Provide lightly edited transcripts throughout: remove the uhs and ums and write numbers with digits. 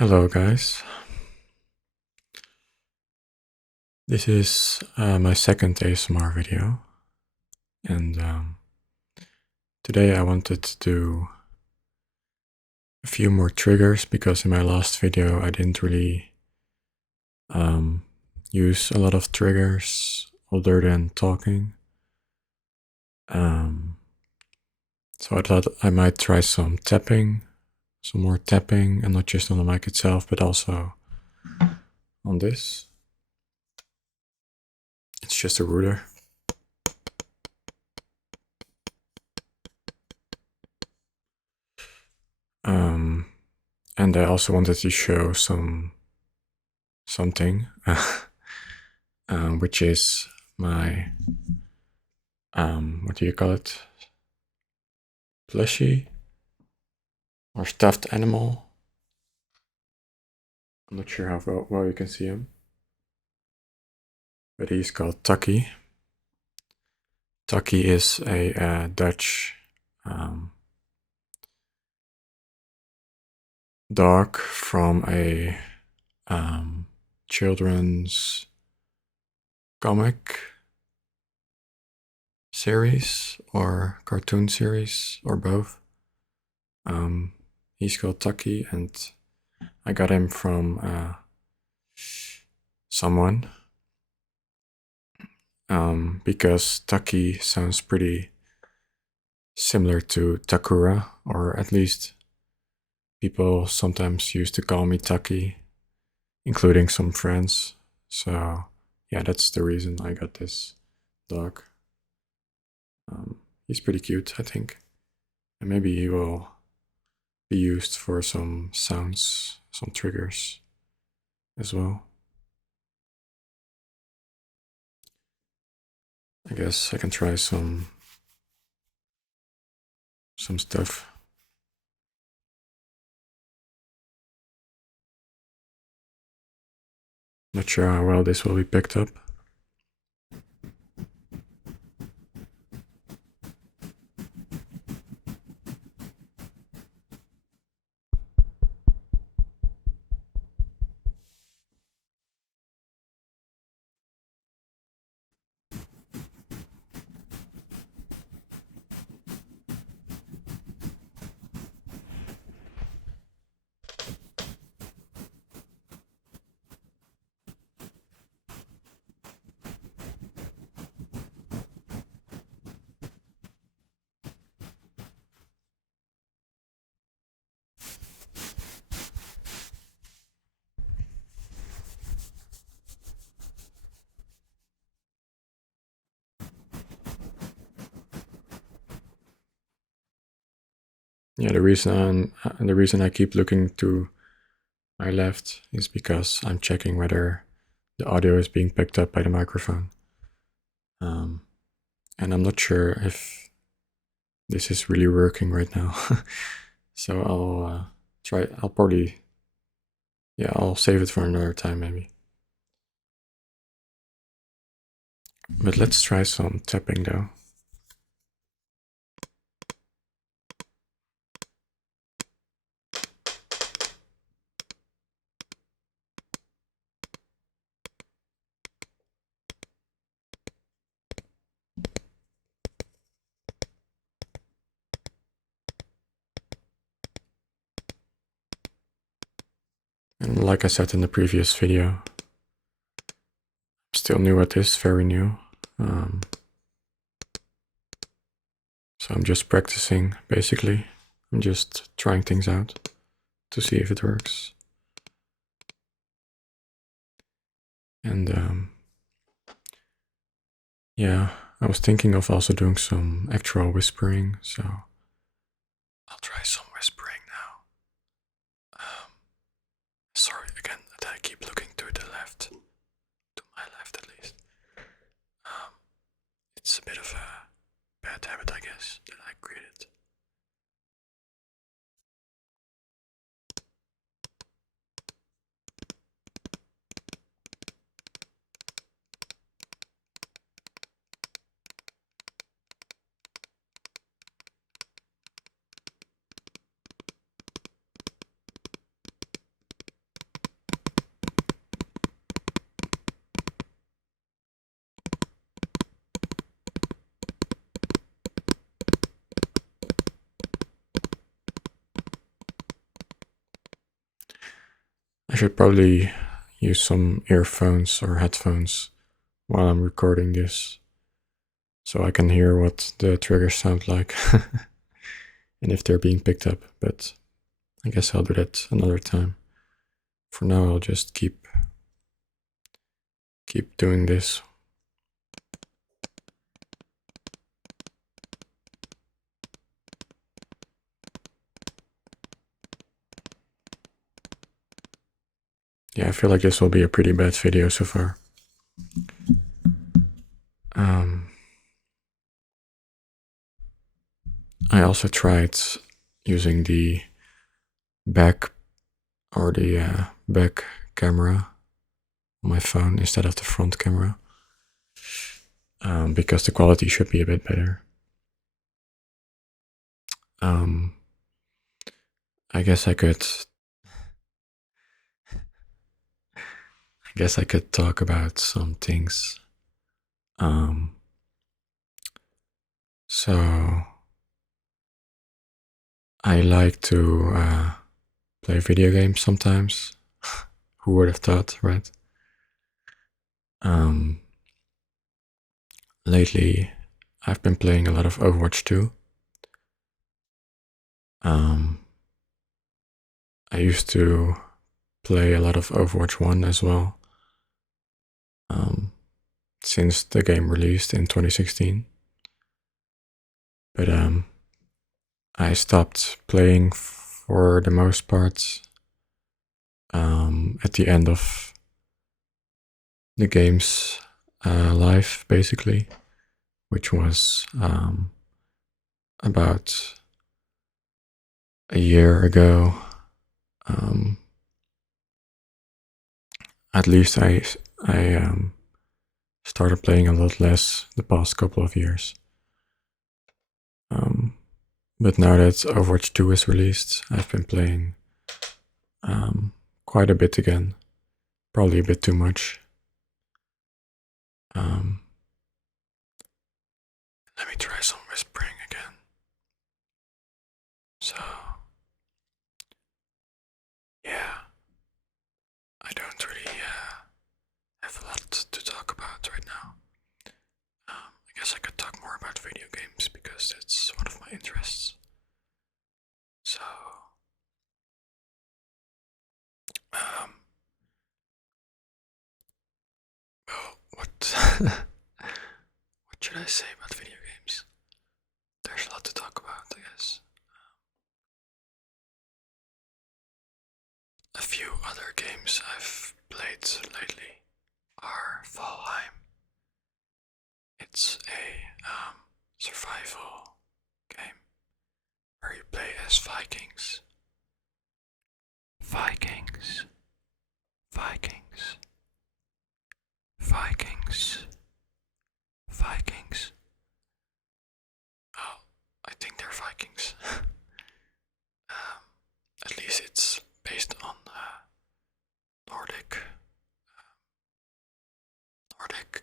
Hello guys, this is my second ASMR video, and today I wanted to do a few more triggers because in my last video I didn't really use a lot of triggers other than talking. So I thought I might try some more tapping, and not just on the mic itself, but also on this. It's just a ruler. And I also wanted to show something, which is my, what do you call it? Plushie or stuffed animal. I'm not sure how well you can see him, but he's called Tucky. Tucky is a Dutch dog from a children's comic series or cartoon series or both. He's called Tucky, and I got him from someone because Tucky sounds pretty similar to Takura, or at least people sometimes used to call me Tucky, including some friends. So yeah, that's the reason I got this dog. He's pretty cute, I think, and maybe he will be used for some sounds, some triggers as well. I guess I can try some stuff. Not sure how well this will be picked up. Yeah, the reason I keep looking to my left is because I'm checking whether the audio is being picked up by the microphone. And I'm not sure if this is really working right now. So I'll try. I'll probably, yeah, I'll save it for another time maybe. But let's try some tapping though. And like I said in the previous video, I'm still new at this, very new. So I'm just practicing, basically. I'm just trying things out to see if it works. And yeah, I was thinking of also doing some actual whispering, so I'll try some whispering now. Sorry again that I keep looking to the left, to my left at least. It's a bit of a bad habit, I guess, that I created. I should probably use some earphones or headphones while I'm recording this, so I can hear what the triggers sound like and if they're being picked up, but I guess I'll do that another time. For now, I'll just keep doing this. Yeah, I feel like this will be a pretty bad video so far. I also tried using the back back camera on my phone instead of the front camera, because the quality should be a bit better. I guess I could talk about some things. So I like to play video games sometimes. Who would have thought, right? Lately, I've been playing a lot of Overwatch 2. I used to play a lot of Overwatch 1 as well, since the game released in 2016. But I stopped playing for the most part at the end of the game's life, basically, which was about a year ago. At least I started playing a lot less the past couple of years. But now that Overwatch 2 is released, I've been playing quite a bit again. Probably a bit too much. Let me try some whispering again. So, yeah, I don't really have a lot to talk about right now. I guess I could talk more about video games because that's one of my interests. So, well, what what should I say about video games? There's a lot to talk about, I guess. A few other games I've played lately are Valheim. It's a survival game where you play as Vikings. Vikings. Vikings. Vikings. Vikings. Oh, I think they're Vikings. At least it's based on Nordic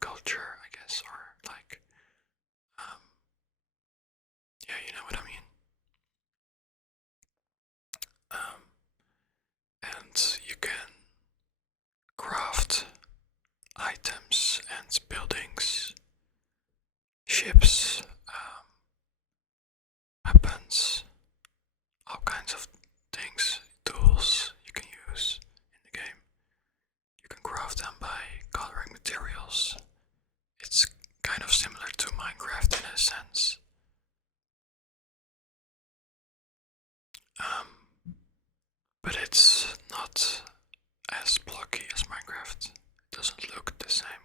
culture, I guess, or like, yeah, you know what I mean. And you can craft items and buildings, ships, weapons, all kinds of things, tools you can use in the game. You can craft them by coloring materials. It's kind of similar to Minecraft in a sense. But it's not as blocky as Minecraft. It doesn't look the same.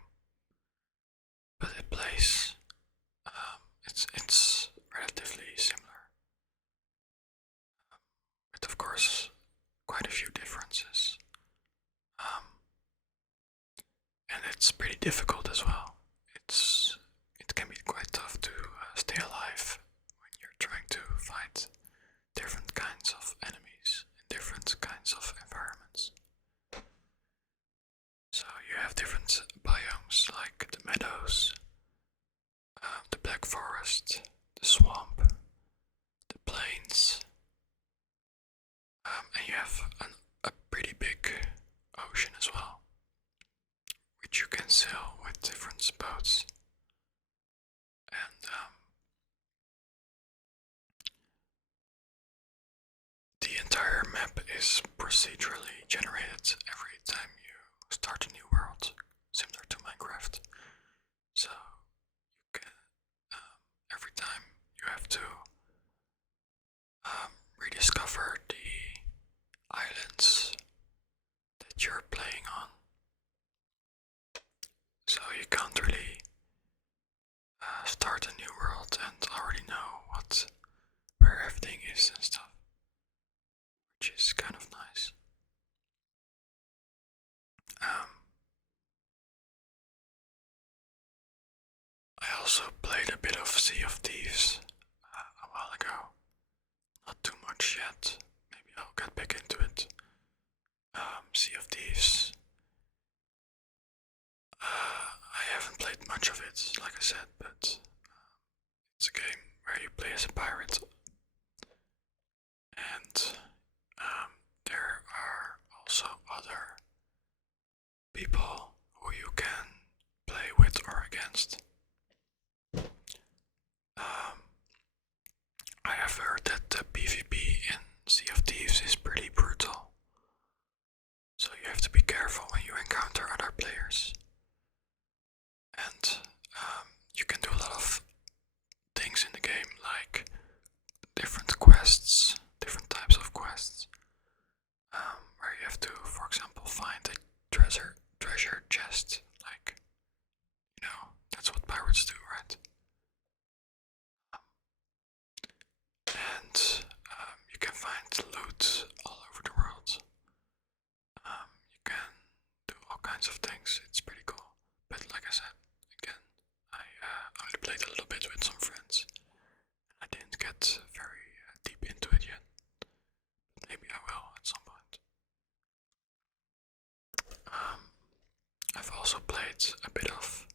But it plays. It's relatively similar. But of course, quite a few differences. And it's pretty difficult as well. It can be quite tough to stay alive when you're trying to fight different kinds of enemies in different kinds of environments. So you have different biomes like the meadows, the black forest, the swamp, the plains, and you have a pretty big ocean as well, which you can sail with different boats. And the entire map is procedurally generated every time you start a new world, similar to Minecraft. So you can, every time you have to rediscover the islands that you're playing on. So you can't really start a new world and already know where everything is and stuff, which is kind of nice. I also played a bit of Sea of Thieves a while ago. Not too much yet. Maybe I'll get back into it. Sea of Thieves. I haven't played much of it, like I said, but it's a game where you play as a pirate. And there are also other people who you can play with or against. I have heard that the PvP in Sea of Thieves is pretty brutal, so you have to be careful when you encounter other players. And you can do a lot of things in the game, like different quests, different types of quests, where you have to, for example, find a treasure chest. Like, that's what pirates do, right? And you can find loot all over the world. You can do all kinds of things. It's pretty cool. But like I said, again, I only played a little bit with some friends. I didn't get very deep into it yet. Maybe I will at some point. I've also played a bit of.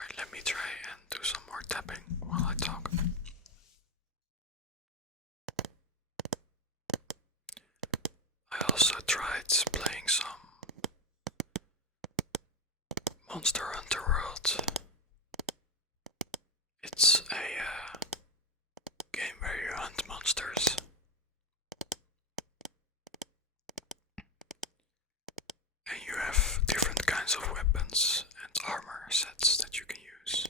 Wait, let me try and do some more tapping while I talk. I also tried playing some Monster Hunter World. It's a game where you hunt monsters. And you have different kinds of weapons and armor sets that you can use.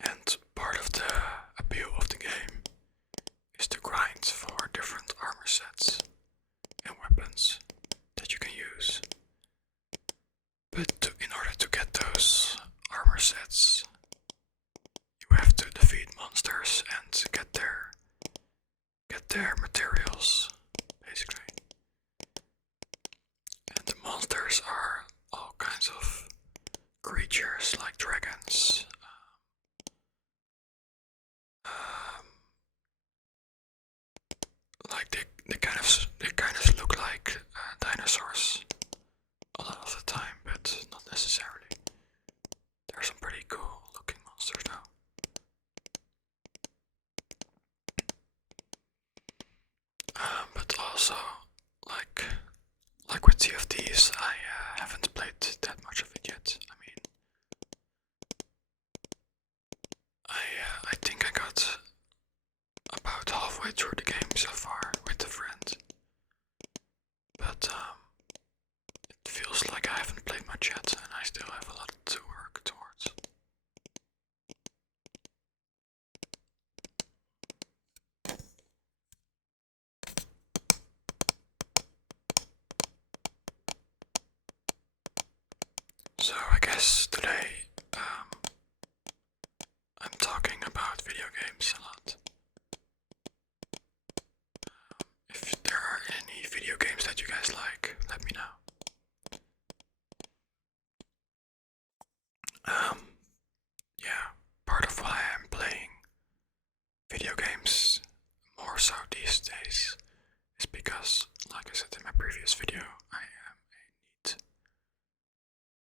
And part of the appeal of the game is to grind for different armor sets and weapons that you can use. But in order to get those armor sets, you have to defeat monsters and get their materials, basically. And the monsters are all kinds of creatures like dragons. Like they kind of look like dinosaurs a lot of the time, but not necessarily. There are some pretty cool looking monsters now. But also, like with Sea of Thieves, I haven't played that much of it yet. I mean, I think I got about halfway through the game so far with a friend. But it feels like I haven't played much yet, and I still have a lot to work towards. So I guess today I'm talking about video games a lot. If there are any video games that you guys like, let me know. Yeah, part of why I'm playing video games more so these days is because, like I said in my previous video, I am a NEET.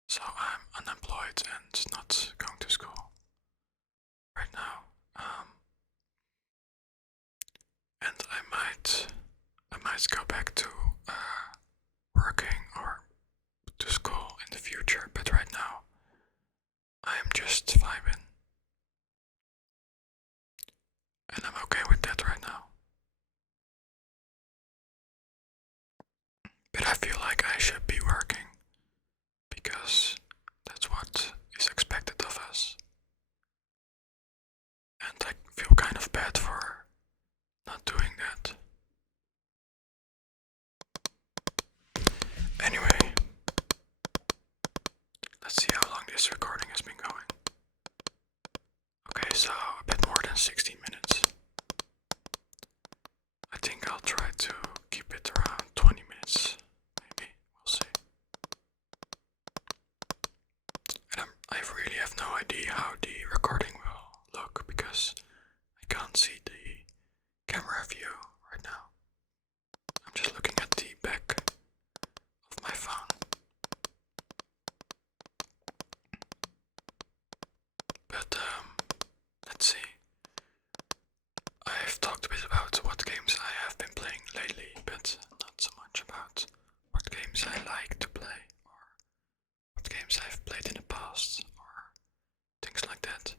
So I'm unemployed and not going to school right now. And I might go back that. Anyway, let's see how long this recording has been going. Okay, so a bit more than 16 minutes. I think I'll try to keep it around 20 minutes. Maybe, we'll see. And I really have no idea how the recording will look because I can't see the camera view right now. I'm just looking at the back of my phone. But let's see. I've talked a bit about what games I have been playing lately, but not so much about what games I like to play or what games I've played in the past or things like that.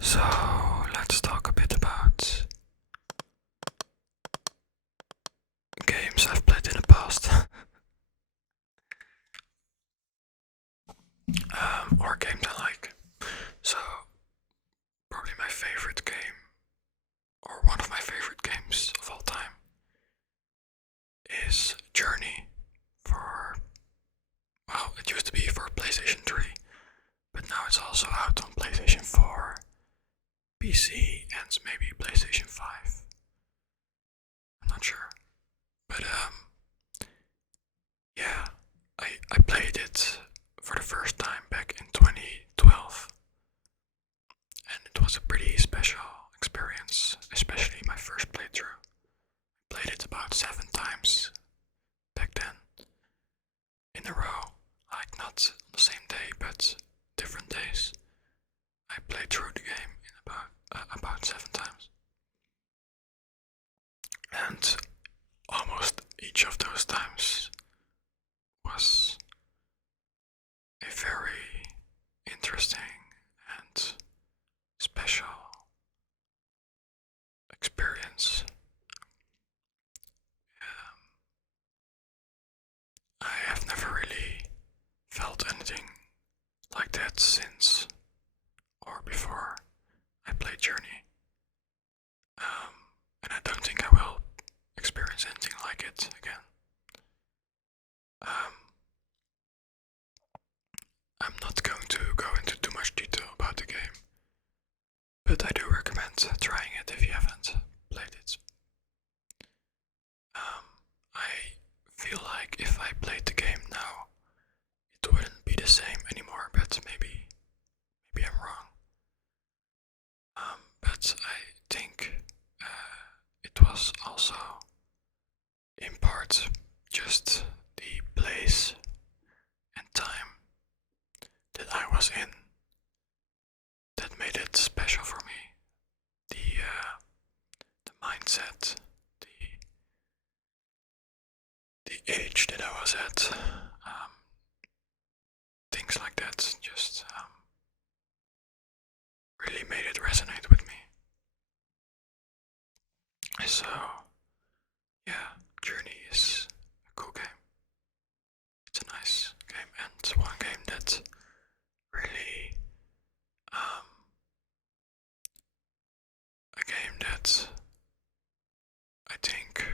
So let's talk a bit about games I've played in the past. Or games I like. So probably my favorite game, or one of my favorite games of all time, is Journey for, well, it used to be for PlayStation 3, but now it's also out on PlayStation 4, PC, and maybe PlayStation 5. I'm not sure. But yeah, I played it for the first time back in 2012. And it was a pretty special experience, especially my first playthrough. I played it about 7 times back then, in a row, like not on the same day, but different days. I played through the game in about 7 times. And almost each of those times was a very interesting and special experience. I have never really felt anything like that since or before I played Journey. And I don't think I will experience anything like it again. I'm not going to go into too much detail about the game, but I do recommend trying it if you haven't played it. I feel like if I played the game now, it wouldn't be the same anymore, but maybe I'm wrong. But I think it was also in part just the place and time that I was in that made it special for me. The mindset, the age that I was at, things like that just really made it resonate with me. So, yeah, Journey is a cool game. It's a nice game, and one game that really, a game that I think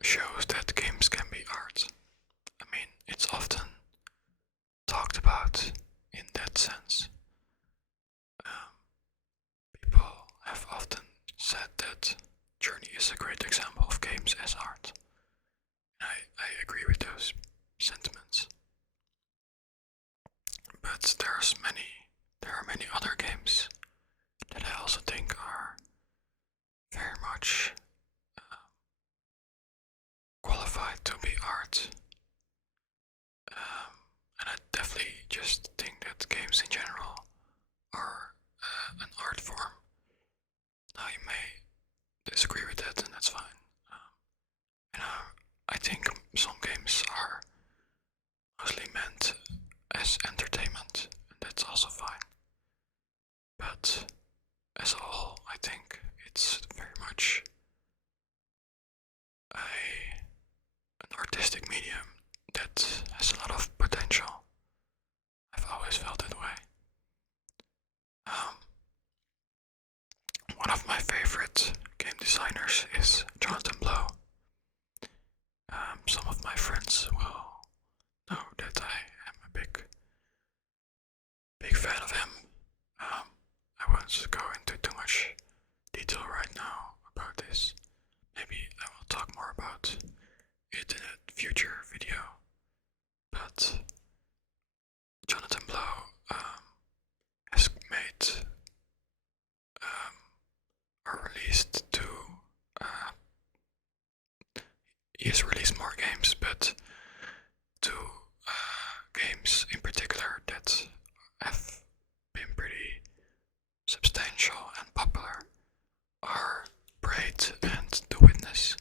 shows that games can be art. I mean, it's often talked about in that sense. People have often said that Journey is a great example of games as art. And I agree with those sentiments. But there are many other games that I also think are very much qualified to be art. And I definitely just think that games in general are an art form. Now you may disagree with that, and that's fine. I think some games are mostly meant as entertainment, and that's also fine. But as a whole, I think it's very much an artistic medium that has a lot of potential. I've always felt that way. one of my favorite game designers is Jonathan Blow. Some of my friends will know that I am a big fan of him. I won't go into too much detail right now about this. Maybe I will talk more about it in a future video. But Jonathan Blow has made or released two. He has released more games, but two games in particular that have been pretty substantial and popular are Braid and The Witness.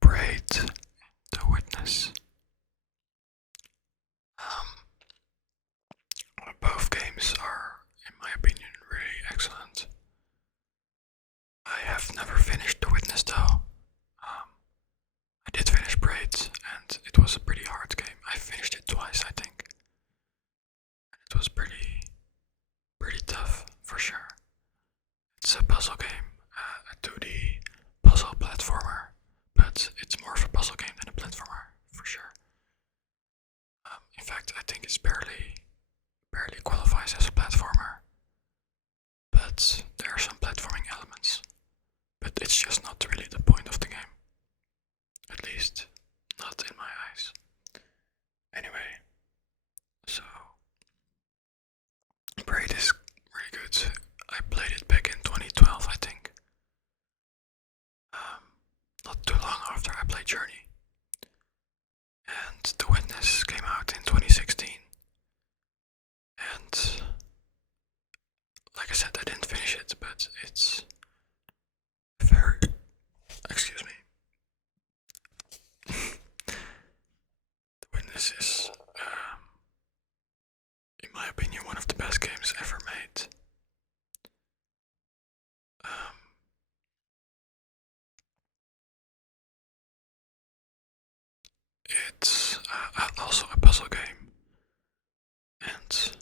Braid, The Witness. Both games are, in my opinion, really excellent. I have never finished The Witness though. I did finish Braid, and it was a pretty hard game. I finished it twice, I think. And it was pretty tough, for sure. It's a puzzle game, a 2D puzzle platformer, but it's more of a puzzle game than a platformer, for sure. In fact, I think it's barely qualifies as a platformer, but there are some platforming elements. But it's just not really the point of the game. At least, not in my eyes. Anyway, so Braid is really good. I played it back in 2012, I think. Not too long after I played Journey. And The Witness came out in 2016. And like I said, I didn't finish it, but it's very... Excuse me. The Witness is, in my opinion, one of the best games ever made. It's also a puzzle game, and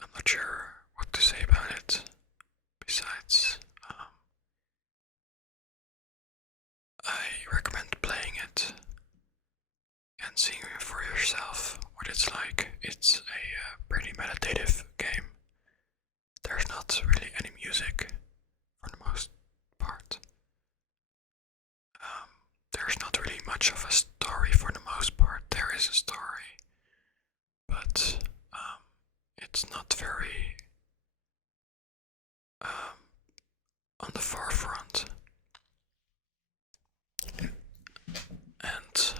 I'm not sure what to say about it. Besides, I recommend playing it and seeing for yourself what it's like. It's a pretty meditative game. There's not really any music for the most part. There's not really much of a story for the most part. There is a story, but it's not very on the forefront. And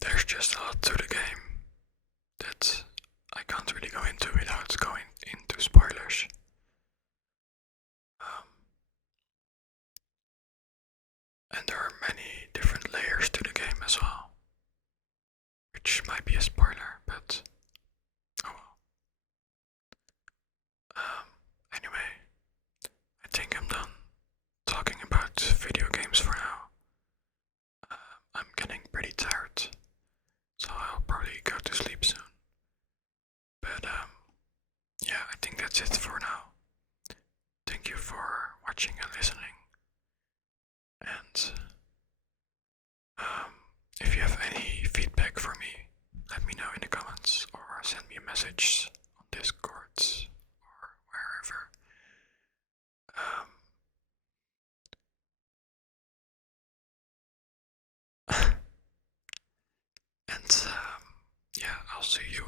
there's just a lot to the game that I can't really go into without going into spoilers. And there are many different layers to the game as well, which might be a spoiler, but oh well. Anyway, I think I'm done talking about video games for now. I'm getting pretty tired, so I'll probably go to sleep soon. But yeah, I think that's it for now. Thank you for watching and listening. And if you have any feedback for me, let me know in the comments or send me a message on Discord or wherever. And yeah, I'll see you